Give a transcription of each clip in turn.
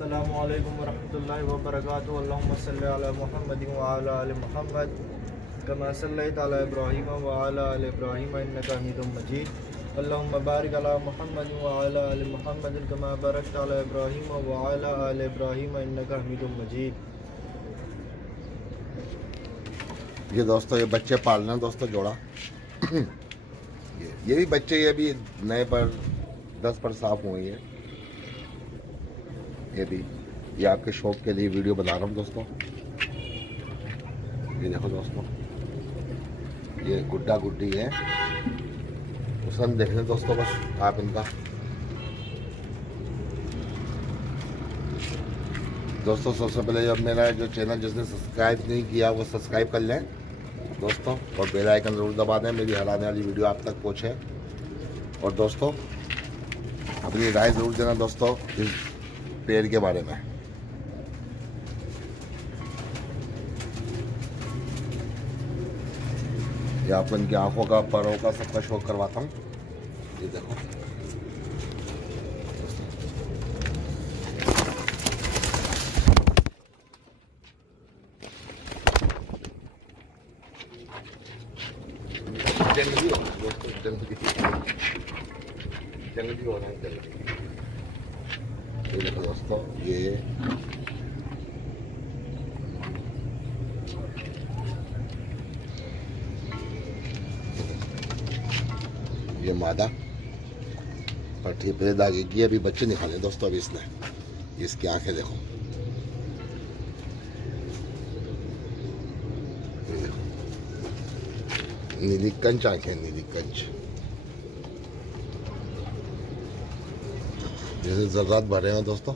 अस्सलामु अलैकुम वरहमतुल्लाहि वबरकातुहू। अल्लाहुम्मा सल्लि अला मुहम्मदिन व अला आलि मुहम्मद कमा सल्लैता अला इब्राहीम व अला आलि इब्राहीम इन्नका हमीदुम मजीद। अल्लाहुम्मा बारिक अला मुहम्मदिन व अला आलि मुहम्मद कमा बारकता अला इब्राहीम व अला आलि इब्राहीम इन्नका हमीदुम मजीद। ये दोस्तों ये बच्चे पालना दोस्तों जोड़ा ये भी बच्चे ये भी नए पर 10 पर साफ हुए हैं। ये आपके शौक के लिए वीडियो बना रहा हूँ दोस्तों। ये देखो दोस्तों ये गुड्डा गुड्डी है, पसंद देखने दोस्तों बस आप इनका। दोस्तों सबसे पहले जब मेरा जो चैनल जिसने सब्सक्राइब नहीं किया वो सब्सक्राइब कर लें दोस्तों, और बेल आइकन ज़रूर दबा दें, मेरी हर आने वाली वीडियो आप तक पहुँचे। और दोस्तों अपनी राय ज़रूर देना दोस्तों इस पेड़ के बारे में। ये आप इनकी आँखों का, परों का, सबका शौक करवाता हूँ। ये देखो जंगली हो रहा है दोस्तों, जंगली हो रहा है जंगली। ये देखो दोस्तों ये मादा पट्टी पे दागी की, अभी बच्चे निकाले दोस्तों अभी इसने। इसकी आंखें देखो, नीली कंच आंखें, नीली कंच जैसे जर्रात भरे हैं दोस्तों।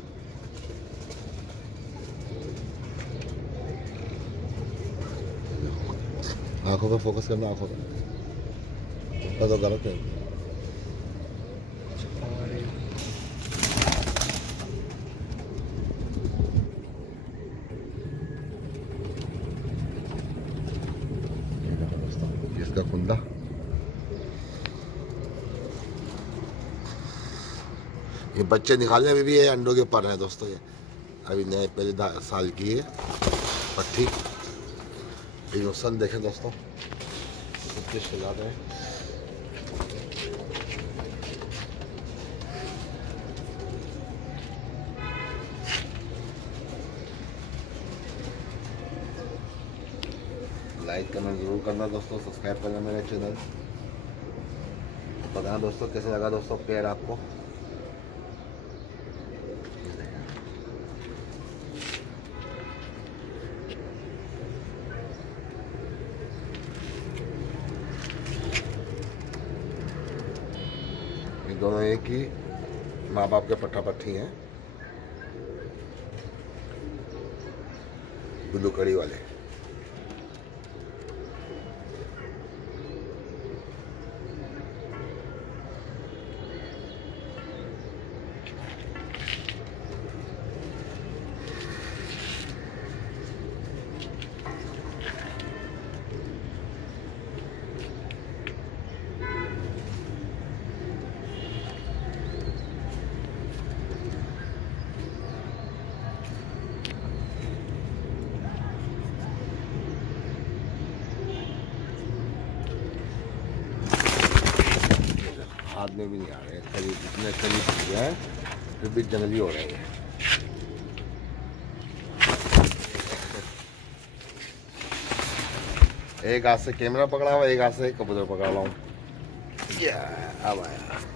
आंखों पे फोकस करना, आंखों पे तो गलत है। इसका कुंदा ये बच्चे निकालने में भी ये अंडों के ऊपर है दोस्तों। ये अभी नए पहले साल की है पट्टी। ये नुकसान देखें दोस्तों, बच्चे खिला रहे हैं। लाइक करना जरूर करना दोस्तों, सब्सक्राइब करना मेरे चैनल। बताना दोस्तों कैसा लगा दोस्तों पेड़ आपको। ये दोनों एक ही माँ बाप के पट्टा पट्टी हैं, ब्लू कड़ी वाले। हाथ में भी नहीं आ रहे, करीब इतने करीब हो गया है फिर भी जंगली हो रहे हैं। एक हाथ से कैमरा पकड़ा हुआ, एक हाथ से कबूतर पकड़ा हुआ हूँ। अब आया।